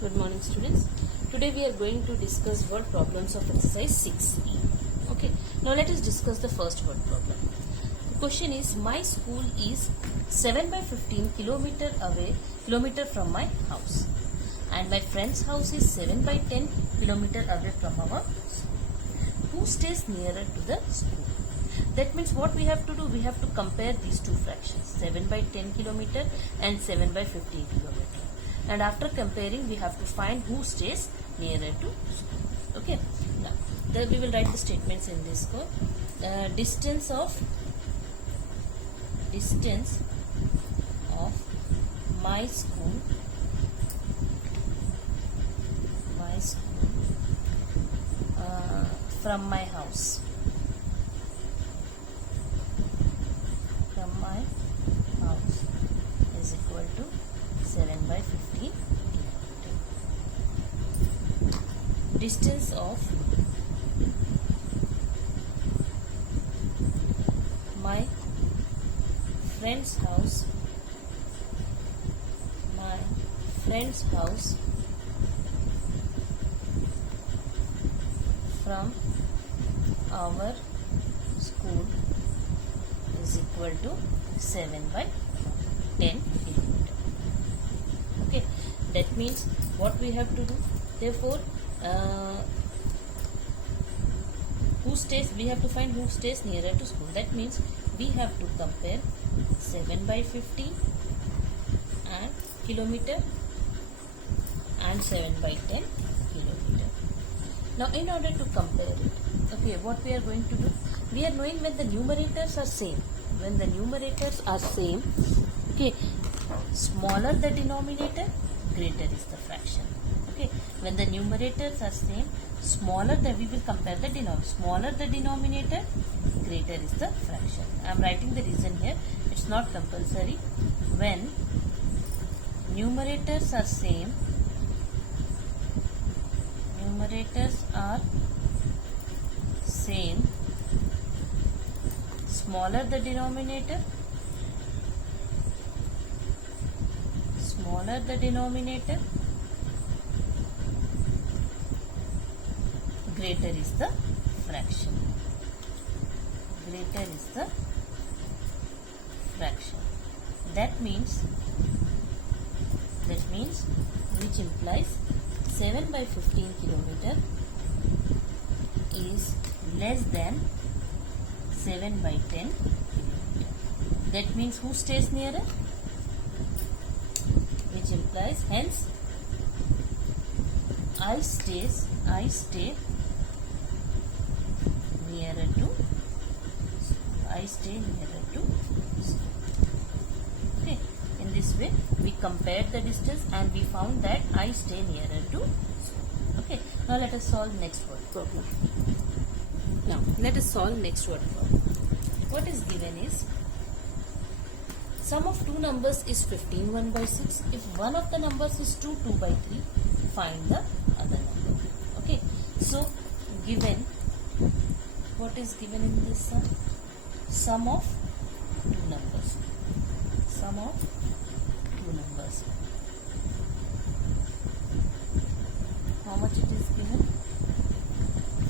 Good morning, students. Today we are going to discuss word problems of exercise 6E. Okay, now let us discuss the first word problem. The question is, my school is 7 by 15 kilometer from my house, and my friend's house is 7 by 10 kilometer away from our school. Who stays nearer to the school? That means what we have to do, we have to compare these two fractions, 7 by 10 kilometer and 7 by 15 kilometer. And after comparing, we have to find who stays nearer to school. Okay, now we will write the statements in this code. Distance of my school from my house is equal to 7 by 15 kilometer. Distance of my friend's house from our school is equal to 7 by 10 kilometer. Okay, that means what we have to do, therefore we have to find who stays nearer to school. That means we have to compare 7 by 15 and kilometer and 7 by 10 kilometer. Now in order to compare it, okay, what we are going to do, we are knowing when the numerators are same. When the numerators are same, okay, smaller the denominator, greater is the fraction. Okay, when the numerators are same, we will compare the denominator. Smaller the denominator, greater is the fraction. I am writing the reason here. It's not compulsory. When numerators are same, smaller the denominator, greater is the fraction. That means which implies 7 by 15 kilometer is less than 7 by 10 kilometer. That means who stays nearer? Which implies, hence I stay nearer to okay. In this way we compared the distance and we found that I stay nearer to school. Okay, now let us solve next word problem. What is given is, sum of two numbers is 15 1 by 6. If one of the numbers is 2 2 by 3, find the other number. Okay, so given, what is given in this sum? Sum of two numbers. How much it is given?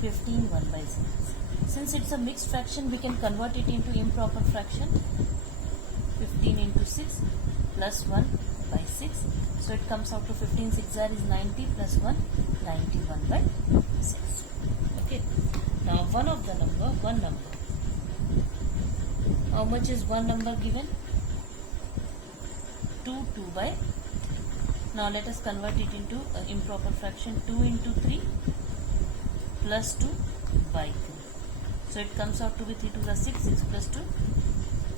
15 1 by 6. Since it's a mixed fraction, we can convert it into improper fraction. 15 into 6 plus 1 by 6. So it comes out to 15 6 is 90 plus 1, 91 by 6. Okay. Now one number. How much is one number given? 2 2 by 3. Now let us convert it into improper fraction. 2 into 3 plus 2 by 3. So it comes out to be 3 2 plus 6, 6 plus 2,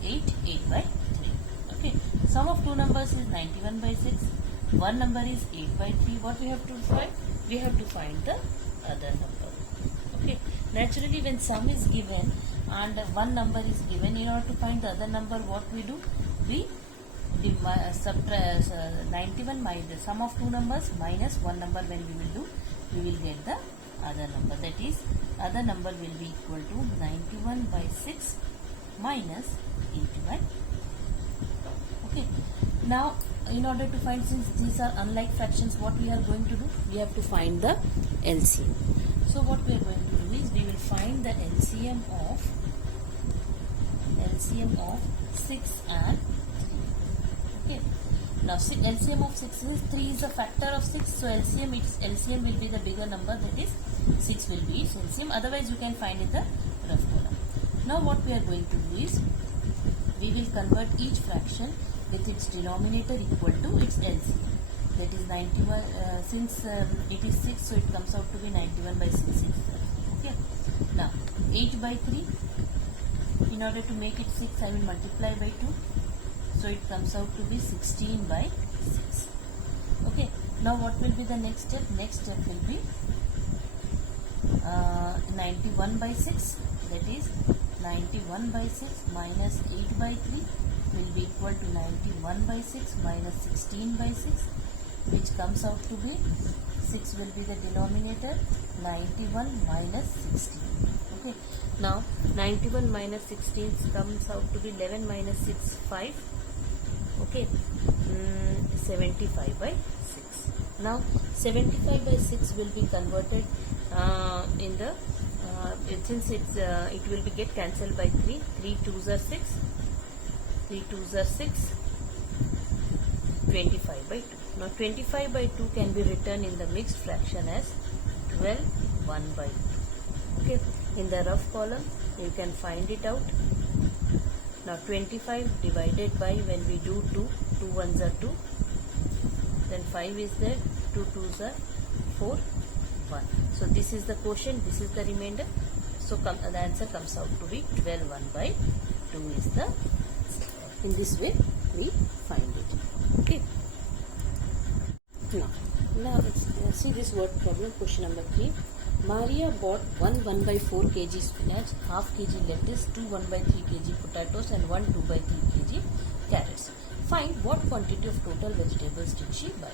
8 by 3. Okay. Sum of two numbers is 91 by 6. One number is 8 by 3. What we have to find? We have to find the other number. Okay. Naturally, when sum is given and one number is given, in order to find the other number, what we do? We subtract 91 minus the sum of two numbers minus one number. When we will do, we will get the other number. That is, other number will be equal to 91 by 6 minus 8 by. Okay. Now, in order to find, since these are unlike fractions, what we are going to do? We have to find the LCM. So what we are going to do is we will find the LCM of 6 and 3. Okay. Now LCM of 6 is 3 is a factor of 6. So LCM will be the bigger number, that is 6 will be its LCM. Otherwise you can find in the rough column. Now what we are going to do is we will convert each fraction with its denominator equal to its LCM. That is 91, since it is 6, so it comes out to be 91 by 6 itself. Okay. Now 8 by 3, in order to make it 6, I will multiply by 2. So it comes out to be 16 by 6. Okay. Now what will be the next step? Next step will be 91 by 6. That is 91 by 6 minus 8 by 3 will be equal to 91 by 6 minus 16 by 6, which comes out to be 6 will be the denominator, 91 minus 16. Okay. Now 91 minus 16 comes out to be 11 minus 6, 5. Okay. 75 by 6. Now 75 by 6 will be converted in the since it will be get cancelled by 3. 3 2s are 6. 3 2s are 6. 25 by 2. Now 25 by 2 can be written in the mixed fraction as 12 1 by 2. Okay. In the rough column you can find it out. Now 25 divided by, when we do 2, 2 1s are 2. Then 5 is there. 2 2s are 4 1. So this is the quotient, this is the remainder. So the answer comes out to be 12 1 by 2 is the, in this way we find it. Okay. Now see this word problem, question number 3. Maria bought 1 by 4 kg spinach, half kg lettuce, 2 1 by 3 kg potatoes and 1 2 by 3 kg carrots. Find what quantity of total vegetables did she buy?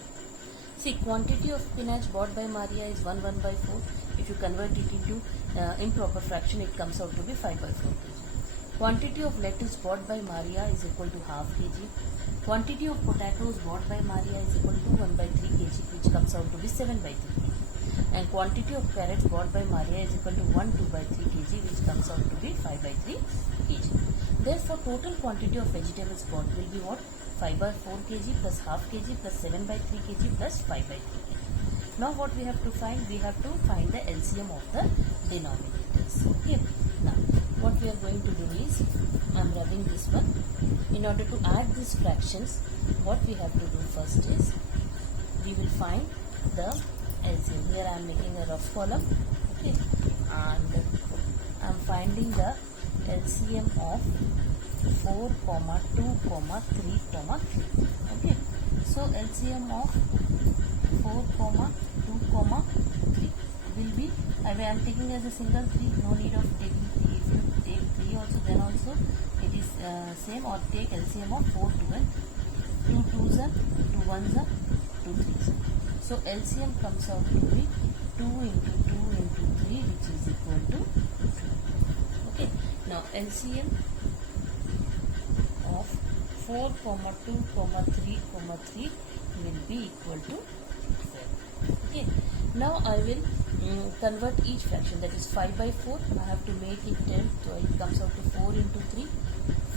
See, quantity of spinach bought by Maria is 1 by 4. If you convert it into improper fraction, it comes out to be 5 by 4 kg. Quantity of lettuce bought by Maria is equal to half kg. Quantity of potatoes bought by Maria is equal to 1 by 3 kg, which comes out to be 7 by 3 kg. And quantity of carrots bought by Maria is equal to 1 2 by 3 kg, which comes out to be 5 by 3 kg. Therefore, total quantity of vegetables bought will be what? 5 by 4 kg plus half kg plus 7 by 3 kg plus 5 by 3 kg. Now what we have to find? We have to find the LCM of the denominators. Okay. Now what we are going to do is, I am rubbing this one. In order to add these fractions, what we have to do first is, we will find the LCM. Here I am making a rough column. Okay. And I am finding the LCM of 4, 2, 3, 3. Okay. So LCM of 4, 2, 3 will be, I am taking as a single 3, no need of taking 3. If you take 3 also, then also it is same, or take LCM of 4, 2 and 2 2s are 2 1s are 2 3s. So LCM comes out to be 2 into 2 into 3, which is equal to 2. Okay. Now LCM of 4, 2, 3, 3 will be equal to 7. Okay. Now I will convert each fraction, that is 5 by 4. I have to make it 10, so it comes out to 4 into 3,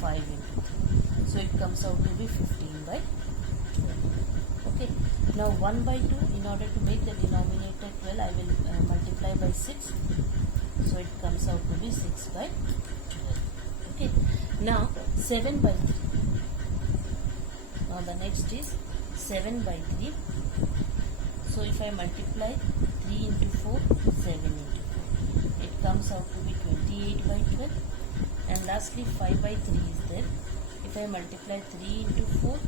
5 into 3. So it comes out to be 15 by 12. Okay. Now 1 by 2, in order to make the denominator 12, I will multiply by 6. So it comes out to be 6 by 12. Okay. Now 7 by 3. Now the next is 7 by 3. So if I multiply 3 into 4, 7 into 4, it comes out to be 28 by 12. And lastly 5 by 3 is there. If I multiply 3 into 4,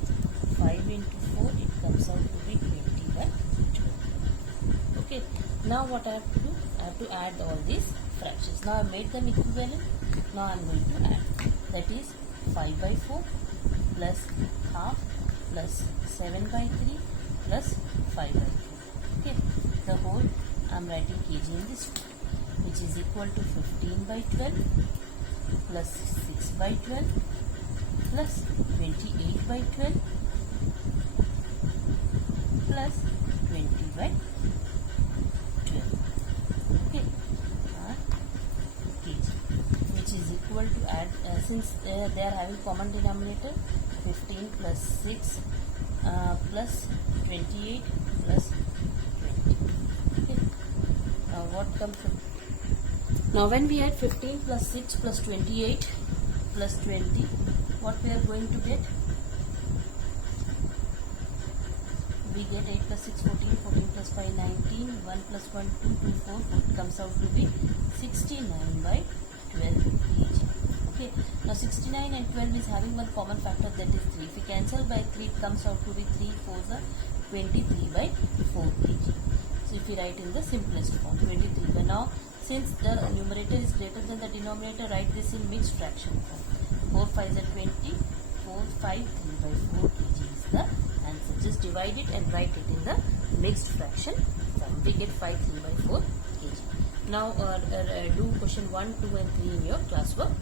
5 into 4, it comes out to be 20 by 12. Okay. Now what I have to do? I have to add all these fractions. Now I made them equivalent. Now I am going to add. That is 5 by 4 plus half plus 7 by 3 plus 5 by 4. Okay. The whole I am writing kg in this form, which is equal to 15 by 12 plus 6 by 12 plus 28 by 12 plus 20 by 12. Okay, kg, which is equal to add since they are having common denominator, 15 plus 6 plus 28 plus 20. Okay, what comes from now when we add 15 plus 6 plus 28 plus 20, what we are going to get? We get 8 plus 6 14, 14 plus 5 19, 1 plus 1 2, 2 4, it comes out to be 69 by 12 kg. Okay, now 69 and 12 is having one common factor, that is 3. If we cancel by 3, it comes out to be 3 4 the 23 by 4 kg. So if we write in the simplest form, 23 by, now since the numerator is greater than the denominator, write this in mixed fraction form. 4 5 is 20, 4 5 3 by 4 kg is the answer. Just divide it and write it in the mixed fraction form. We get 5 3 by 4 kg. Now do question 1, 2 and 3 in your classwork.